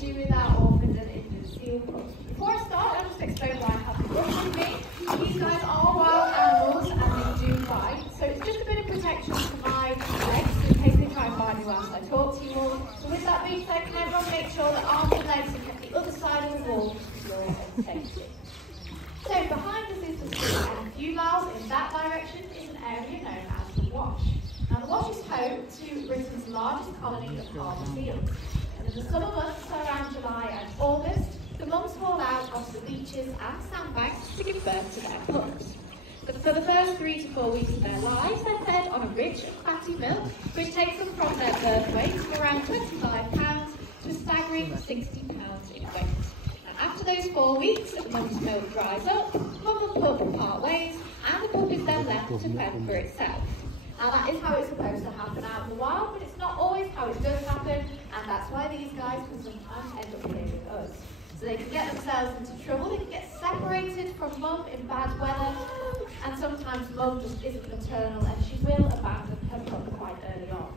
do with our orphaned and injured seal pups. Before I start, I'll just explain why I have the brush with me. These guys are wild animals and they do bite, so it's just a bit of protection for my legs in case they try and bite me whilst I talk to you all. So with that being said, can everyone make sure that arms and legs are kept the other side of the wall for your own safety. So behind us is the sea, and a few miles in that direction is an area known as the Wash. Now the Wash is home to Britain's largest colony of harbour seals. And in the summer months, so around July and August, the mums haul out onto the beaches and sandbanks to give birth to their pups. But for the first 3 to 4 weeks of their lives, they're fed on a rich and fatty milk, which takes them from their birth weight of around 25 pounds to a staggering 60 pounds in weight. After those 4 weeks, the mum's milk dries up, mum and pup part ways, and the pup is then left to fend for itself. Now that is how it's supposed to happen out in the wild, but it's not always how it does happen, and that's why these guys can sometimes end up here with us. So they can get themselves into trouble, they can get separated from mum in bad weather, and sometimes mum just isn't maternal and she will abandon her pup quite early on.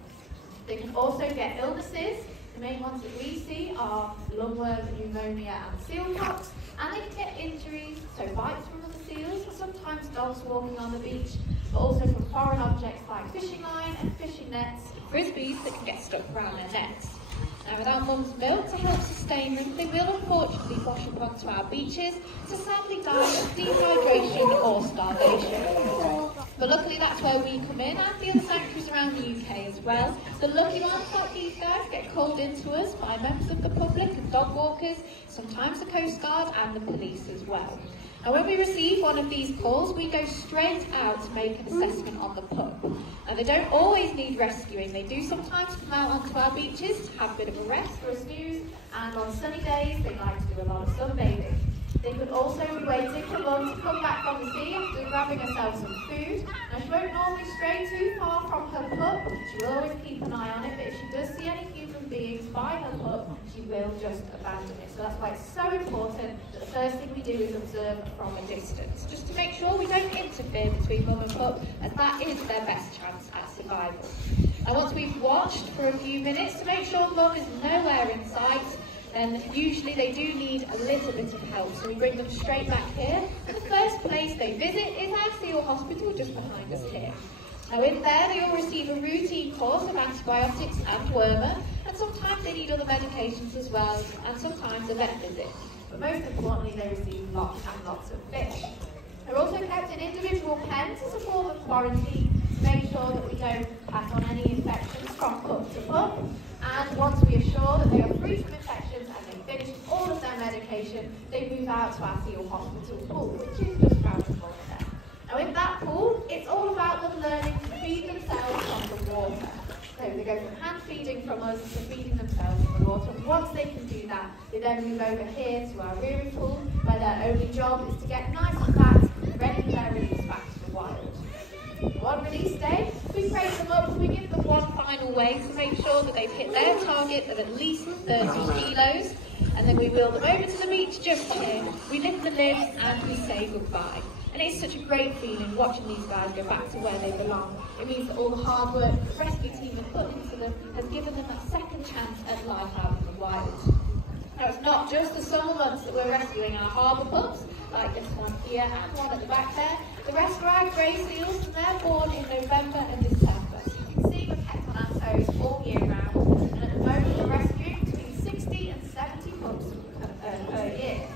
They can also get illnesses. The main ones that we see are lungworm, pneumonia and seal pox, and they can get injuries, so bites from other seals, sometimes dogs walking on the beach, but also from foreign objects like fishing line and fishing nets, frisbees that can get stuck around their necks. Now without mum's milk to help sustain them, they will unfortunately wash up onto our beaches to sadly die of dehydration or starvation. But luckily that's where we come in, and the other sanctuaries around the UK as well. The lucky ones like these guys get called into us by members of the public and dog walkers, sometimes the Coast Guard and the police as well. Now when we receive one of these calls, we go straight out to make an assessment on the pup. Now they don't always need rescuing, they do sometimes come out onto our beaches to have a bit of a rest or a snooze, and on sunny days they like to do a lot of sunbathing. They could also be waiting for mum to come back from the sea after grabbing herself some food. Now she won't normally stray too far from her pup, she will always keep an eye on it, but if she does see any human beings by her pup, she will just abandon it. So that's why it's so important that the first thing we do is observe from a distance, just to make sure we don't interfere between mum and pup, as that is their best chance at survival. Now once we've watched for a few minutes to make sure mum is nowhere in sight, then usually they do need a little bit of help, so we bring them straight back here. And the first place they visit is our seal hospital just behind us here. Now in there they all receive a routine course of antibiotics and wormer, and sometimes they need other medications as well, and sometimes a vet visit. But most importantly they receive lots and lots of fish. They're also kept in individual pens as a form of quarantine to make sure that we don't pass on any infections from pup to pup. And once we are sure that they are free from infections and they've finished all of their medication, they move out to our seal hospital pool, which is just round the corner there. Now in that pool, it's all about them learning to feed themselves on the water. So they go from hand feeding from us to feeding themselves in the water. And once they can do that, they then move over here to our rearing pool, where their only job is to get nice and fat, ready for their release back to the wild. On release day, we crate them up and we give them one final weigh to make sure that they've hit their target of at least 30 kilos, and then we wheel them over to the beach just here. We lift the lids and we say goodbye. And it's such a great feeling watching these guys go back to where they belong. It means that all the hard work the rescue team have put into them has given them a second chance at life out in the wild. Now it's not just the summer months that we're rescuing our harbour pups, like this one here and one at the back there. The rest are our grey seals, and they're born in November and December. So you can see we're kept on our toes all year round, and at the moment we're rescuing between 60 and 70 pups per year.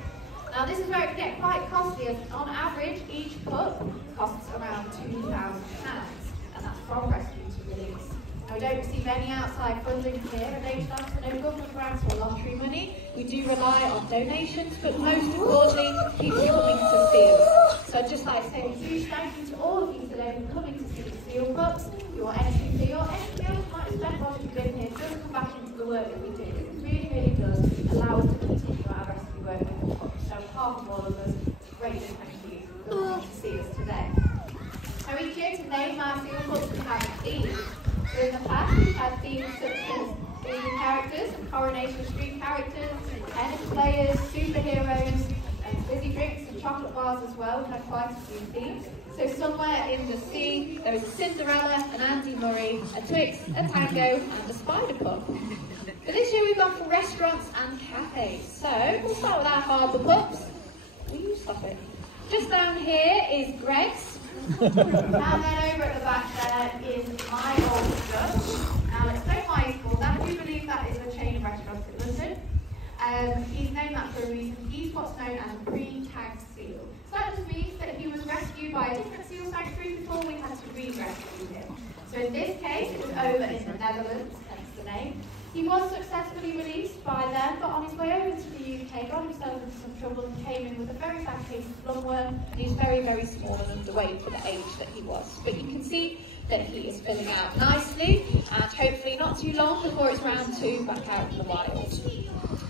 Now this is where it can get quite costly, as on average each pup costs around £2,000, and that's from rescue to release. Now we don't receive any outside funding here at Natureland, so no government grants or lottery money. We do rely on donations, but most importantly, people coming to see us. So I'd just like to say a huge thank you to all of you today for coming to see the seal pups. Your SPP or anything else you might have spent while you've been here does come back into the work that we do. It really, really does allow us to continue our rescue work with the pups. So on behalf of all of us, great thank you for coming to see us today. Now each year to name our seal pups we have a theme. So in the past we've had themes such as Disney characters and Coronation Street characters, tennis players, superheroes, and fizzy drinks and chocolate bars as well. We've had quite a few themes. So somewhere in the sea there is a Cinderella, an Andy Murray, a Twix, a Tango and a Spider Pup. But this year we've gone for restaurants and cafes. So we'll start with our harbour pups. Will you stop it? Just down here is Greg's. And then over at the back there is my old stuff. Now let's explain why he's called that. I do believe that is a chain of restaurants in London. He's named that for a reason. He's what's known as a pre-tagged seal. So that just means that he was rescued by a different seal sanctuary before we had to re-rescue him. So in this case, it was over in the Netherlands, hence the name. He was successfully released by them, but on his way over to the UK, got himself into some trouble and came in with a very bad case of lungworm. He's very, very small and underweight for the age that he was. But you can see that he is filling out nicely, and hopefully not too long before it's round 2 back out in the wild.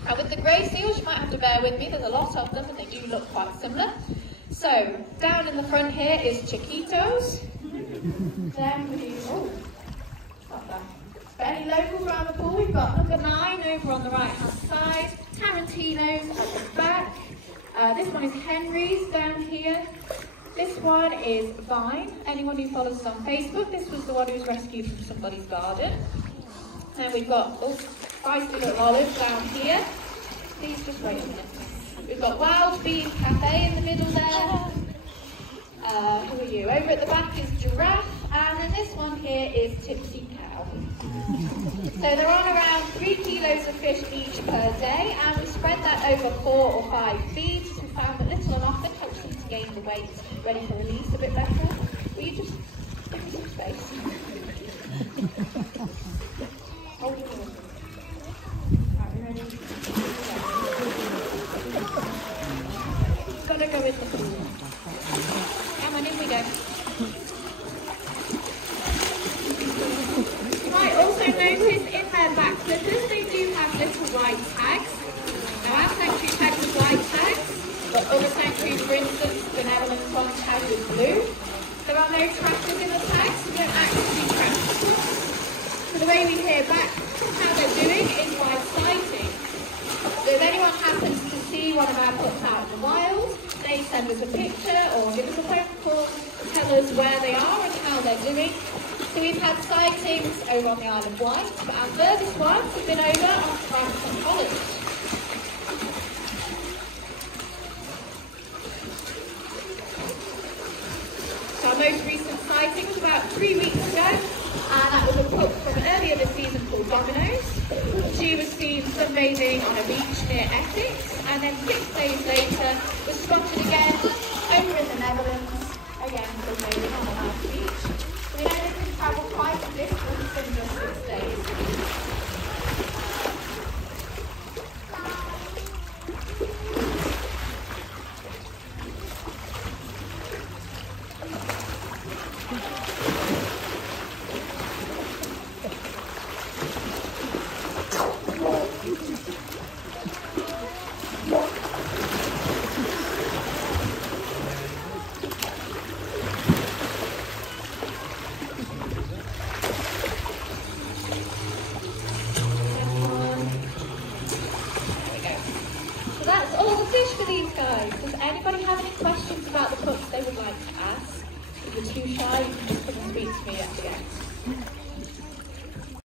Now with the grey seals, you might have to bear with me, there's a lot of them and they do look quite similar. So, down in the front here is Chiquitos. Then we, stop that. For any locals around the pool, we've got number 9 over on the right hand side, Tarantino's at the back. This one is Henry's down here. This one is Vine. Anyone who follows us on Facebook, this was the one who was rescued from somebody's garden. Then we've got feisty little Olive down here. Please just wait a minute. We've got Wild Bean Cafe in the middle there. Who are you? Over at the back is Giraffe, and then this one here is Tipsy Cow. So they're on around 3 kilos of fish each per day, and we spread that over 4 or 5 feeds. We found that little and often helps them to gain the weight, ready for release a bit better. Will you just give me some space? Hold it on. Right, we ready? Gotta go in the pool. Come on, in we go. You might also notice in their back flippers they do have little white tags. Now our sanctuary tags with white tags, but other sanctuaries, for instance, Benevolent one tag with blue. There are no trackers in the tags, so we don't actually track them. So the way we hear back how they're doing is by sighting. So if anyone happens to see one of our pups out in the wild, they send us a picture or give us a phone call, tell us where they are and how they're doing. So we've had sightings over on the Isle of Wight, but our furthest ones have been over on France and Holland. So our most recent sighting was about 3 weeks ago, and that was a pup from earlier this season called Domino's. She was seen sunbathing on a beach near Essex, and then 6 days later was spotted again over in the Netherlands, again sunbathing on a nice beach. So we know they can travel quite a distance in just 6 days. Does anybody have any questions about the pups they would like to ask? If you're too shy, you can just come and speak to me at the end.